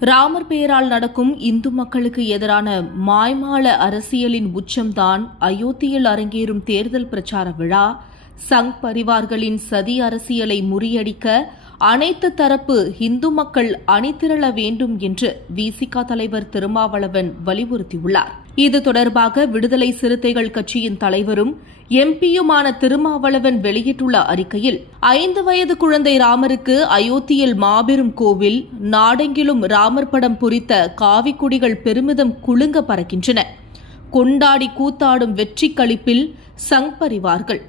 ராமர் பெயரால் நடக்கும் இந்து மக்களுக்கு எதிரான மாய்மால அரசியலின் உச்சம்தான் அயோத்தியில் அரங்கேறும் தேர்தல் பிரச்சார விழா. சங் பரிவார்களின் சதி அரசியலை முறியடிக்க அனைத்து தரப்பு இந்து மக்கள் அணிதிரள வேண்டும் என்று விசிக தலைவர் திருமாவளவன் வலியுறுத்தியுள்ளார். இது தொடர்பாக விடுதலை சிறுத்தைகள் கட்சியின் தலைவரும் எம்பியுமான திருமாவளவன் வெளியிட்டுள்ள அறிக்கையில் ஐந்து வயது குழந்தை ராமருக்கு அயோத்தியில் மாபெரும் கோவில் நாடெங்கிலும் ராமர் படம் பொறித்த காவிக்குடிகள் பெருமிதம் குலுங்க பறக்கின்றன. கொண்டாடி கூத்தாடும் வெற்றி களிப்பில் சங் பரிவார்கள்.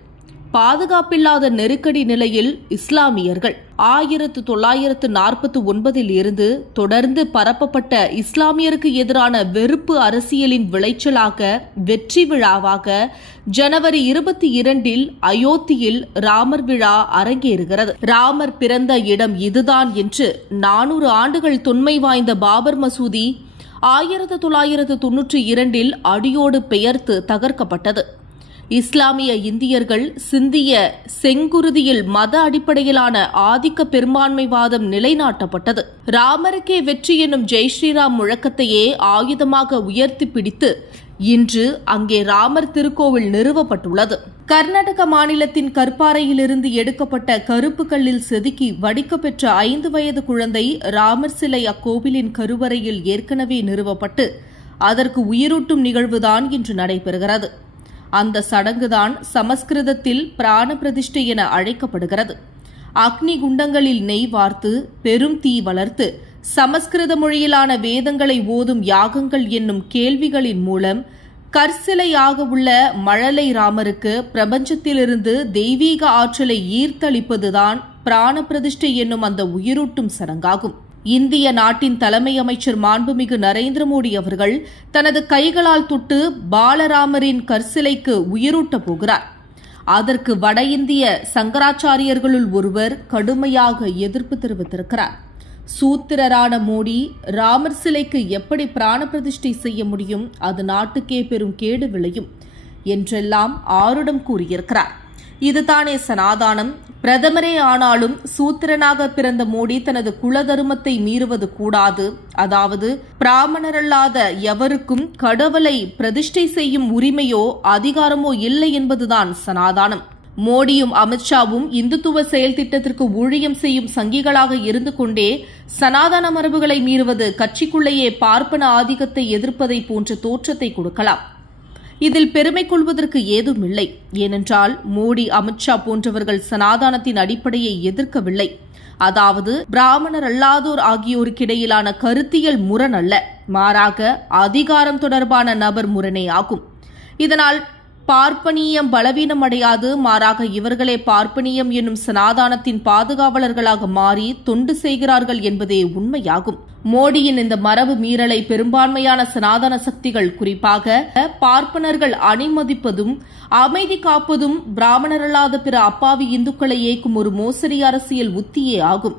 பாதுகாப்பில்லாத நெருக்கடி நிலையில் இஸ்லாமியர்கள். ஆயிரத்து தொள்ளாயிரத்து நாற்பத்தி ஒன்பதில் இருந்து தொடர்ந்து பரப்பப்பட்ட இஸ்லாமியருக்கு எதிரான வெறுப்பு அரசியலின் விளைச்சலாக வெற்றி விழாவாக ஜனவரி இருபத்தி இரண்டில் அயோத்தியில் ராமர் விழா அரங்கேறுகிறது. ராமர் பிறந்த இடம் இதுதான் என்று நானூறு ஆண்டுகள் தொன்மை வாய்ந்த பாபர் மசூதி ஆயிரத்து தொள்ளாயிரத்து தொன்னூற்றி இரண்டில் அடியோடு பெயர்த்து தகர்க்கப்பட்டது. இஸ்லாமிய இந்தியர்கள் சிந்திய செங்குருதியில் மத அடிப்படையிலான ஆதிக்க பெரும்பான்மைவாதம் நிலைநாட்டப்பட்டது. ராமருக்கே வெற்றி எனும் ஜெய் ஸ்ரீராம் முழக்கத்தையே ஆயுதமாக உயர்த்தி பிடித்து இன்று அங்கே ராமர் திருக்கோவில் நிறுவப்பட்டுள்ளது. கர்நாடக மாநிலத்தின் கற்பாறையிலிருந்து எடுக்கப்பட்ட கருப்பு கல்லில் செதுக்கி வடிக்கப்பெற்ற ஐந்து வயது குழந்தை ராமர் சிலை அக்கோவிலின் கருவறையில் ஏற்கனவே நிறுவப்பட்டு அதற்கு உயிரூட்டும் நிகழ்வுதான் இன்று நடைபெறுகிறது. அந்த சடங்குதான் சமஸ்கிருதத்தில் பிராண பிரதிஷ்டை என அழைக்கப்படுகிறது. அக்னி குண்டங்களில் நெய் வார்த்து பெரும் தீ வளர்த்து சமஸ்கிருத மொழியிலான வேதங்களை ஓதும் யாகங்கள் என்னும் கேள்விகளின் மூலம் கற்சிலையாக உள்ள மழலை ராமருக்கு பிரபஞ்சத்திலிருந்து தெய்வீக ஆற்றலை ஈர்த்தளிப்பதுதான் பிராண பிரதிஷ்டை என்னும் அந்த உயிரூட்டும் சடங்காகும். இந்திய நாட்டின் தலைமை அமைச்சர் மாண்புமிகு நரேந்திர மோடி அவர்கள் தனது கைகளால் தொட்டு பாலராமரின் கற்சிலைக்கு உயிரூட்டப் போகிறார். அதற்கு வட இந்திய சங்கராச்சாரியர்களுள் ஒருவர் கடுமையாக எதிர்ப்பு தெரிவித்திருக்கிறார். சூத்திரரான மோடி ராமர் சிலைக்கு எப்படி பிராண பிரதிஷ்டை செய்ய முடியும்? அது நாட்டுக்கே பெரும் கேடு விளையும் என்றெல்லாம் ஆருடம் கூறியிருக்கிறார். இதுதானே சனாதானம். பிரதமரே ஆனாலும் சூத்திரனாக பிறந்த மோடி தனது குலதருமத்தை மீறுவது கூடாது. அதாவது பிராமணரல்லாத எவருக்கும் கடவுளை பிரதிஷ்டை செய்யும் உரிமையோ அதிகாரமோ இல்லை என்பதுதான் சனாதானம். மோடியும் அமித்ஷாவும் இந்துத்துவ செயல் திட்டத்திற்கு ஊழியம் செய்யும் சங்கிகளாக இருந்து கொண்டே சனாதன மரபுகளை மீறுவது கட்சிக்குள்ளேயே பார்ப்பன ஆதிக்கத்தை எதிர்ப்பதை போன்ற தோற்றத்தை கொடுக்கலாம். இதில் பெருமை கொள்வதற்கு ஏதுமில்லை ஏனென்றால் மோடி அமித்ஷா போன்றவர்கள் சனாதானத்தின் அடிப்படையை எதிர்க்கவில்லை. அதாவது பிராமணர் அல்லாதோர் ஆகியோருக்கிடையிலான கருத்தியல் முரண் அல்ல. மாறாக அதிகாரம் தொடர்பான நபர் முரணே ஆகும். இதனால் பார்ப்பனியம் பலவீனம் அடையாது. மாறாக இவர்களே பார்ப்பனியம் என்னும் சனாதானத்தின் பாதுகாவலர்களாக மாறி தொண்டு செய்கிறார்கள் என்பதே உண்மையாகும். மோடியின் இந்த மரபு மீறலை பெரும்பான்மையான சனாதன சக்திகள் குறிப்பாக பார்ப்பனர்கள் அணிமதிப்பதும் அமைதி காப்பதும் பிராமணரல்லாத பிற அப்பாவி இந்துக்களை இயக்கும் ஒரு மோசடி அரசியல் உத்தியே ஆகும்.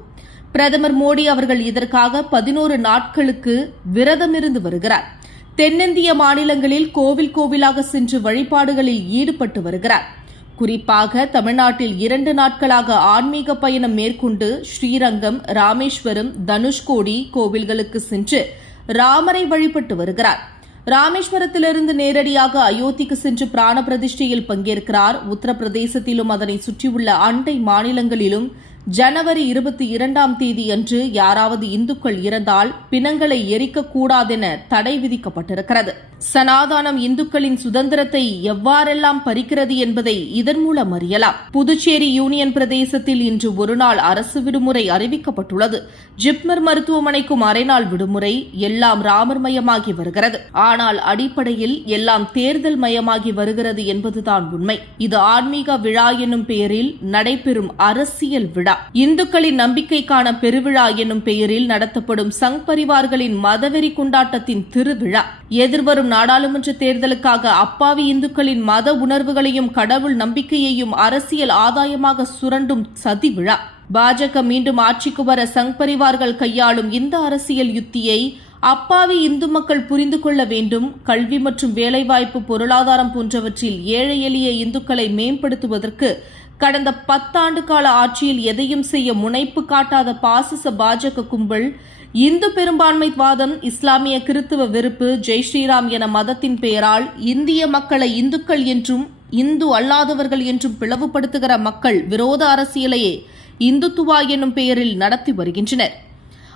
பிரதமர் மோடி அவர்கள் இதற்காக பதினோரு நாட்களுக்கு விரதமிருந்து வருகிறார். தென்னிந்திய மாநிலங்களில் கோவில் கோவிலாக சென்று வழிபாடுகளில் ஈடுபட்டு வருகிறார். குறிப்பாக தமிழ்நாட்டில் இரண்டு நாட்களாக ஆன்மீக பயணம் மேற்கொண்டு ஸ்ரீரங்கம் ராமேஸ்வரம் தனுஷ்கோடி கோவில்களுக்கு சென்று ராமரை வழிபட்டு வருகிறார். ராமேஸ்வரத்திலிருந்து நேரடியாக அயோத்திக்கு சென்று பிராண பிரதிஷ்டையில் பங்கேற்கிறார். உத்தரப்பிரதேசத்திலும் அதனை சுற்றியுள்ள அண்டை மாநிலங்களிலும் ஜனவரி இருபத்தி இரண்டாம் தேதி அன்று யாராவது இந்துக்கள் இறந்தால் பிணங்களை எரிக்கக்கூடாதென தடை விதிக்கப்பட்டிருக்கிறது. சனாதானம் இந்துக்களின் சுதந்திரத்தை எவ்வாறெல்லாம் பறிக்கிறது என்பதை இதன் மூலம் அறியலாம். புதுச்சேரி யூனியன் பிரதேசத்தில் இன்று ஒருநாள் அரசு விடுமுறை அறிவிக்கப்பட்டுள்ளது. ஜிப்மர் மருத்துவமனைக்கும் அரைநாள் விடுமுறை எல்லாம் ராமர் மயமாகி வருகிறது. ஆனால் அடிப்படையில் எல்லாம் தேர்தல் மயமாகி வருகிறது என்பதுதான் உண்மை. இது ஆன்மீக விழா என்னும் பெயரில் நடைபெறும் அரசியல் விழா. இந்துக்களின் நம்பிக்கைக்கான பெருவிழா என்னும் பெயரில் நடத்தப்படும் சங் பரிவார்களின் மதவெறி கொண்டாட்டத்தின் திருவிழா. எதிர்வரும் நாடாளுமன்ற தேர்தலுக்காக அப்பாவி இந்துக்களின் மத உணர்வுகளையும் கடவுள் நம்பிக்கையையும் அரசியல் ஆதாயமாக சுரண்டும் சதி விழா பாஜக மீண்டும் ஆட்சிக்கு வர சங் பரிவார்கள் கையாளும் இந்த அரசியல் யுத்தியை அப்பாவி இந்து மக்கள் புரிந்து கொள்ள வேண்டும். கல்வி மற்றும் வேலைவாய்ப்பு பொருளாதாரம் போன்றவற்றில் ஏழை எளிய இந்துக்களை மேம்படுத்துவதற்கு கடந்த பத்தாண்டு கால ஆட்சியில் எதையும் செய்ய முனைப்பு காட்டாத பாசிச பாஜக கும்பல் இந்து பெரும்பான்மைவாதம் இஸ்லாமிய கிறித்துவ வெறுப்பு ஜெய் ஸ்ரீராம் என மதத்தின் பெயரால் இந்திய மக்களை இந்துக்கள் என்றும் இந்து அல்லாதவர்கள் என்றும் பிளவுபடுத்துகிற மக்கள் விரோத அரசியலையே இந்துத்துவா என்னும் பெயரில் நடத்தி வருகின்றனர்.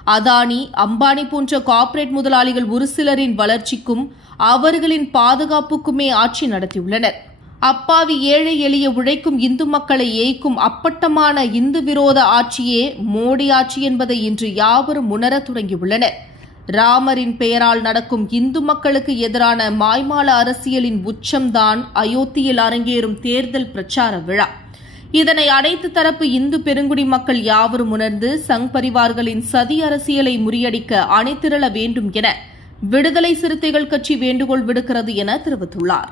அதானி அம்பானி போன்ற கார்ப்பரேட் முதலாளிகள் ஒரு சிலரின் வளர்ச்சிக்கும் அவர்களின் பாதுகாப்புக்குமே ஆட்சி நடத்தியுள்ளனர். அப்பாவி ஏழை எளிய உழைக்கும் இந்து மக்களை ஏய்க்கும் அப்பட்டமான இந்து விரோத ஆட்சியே மோடி ஆட்சி என்பதை இன்று யாவரும் உணரத் தொடங்கியுள்ளனர். ராமரின் பெயரால் நடக்கும் இந்து மக்களுக்கு எதிரான மாய்மால அரசியலின் உச்சம்தான் அயோத்தியில் அரங்கேறும் தேர்தல் பிரச்சார விழா. இதனை அனைத்து தரப்பு இந்து பெருங்குடி மக்கள் யாவரும் உணர்ந்து சங் பரிவார்களின் சதி அரசியலை முறியடிக்க அணிதிரள வேண்டும் என விடுதலை சிறுத்தைகள் கட்சி வேண்டுகோள் விடுக்கிறது என தெரிவித்துள்ளார்.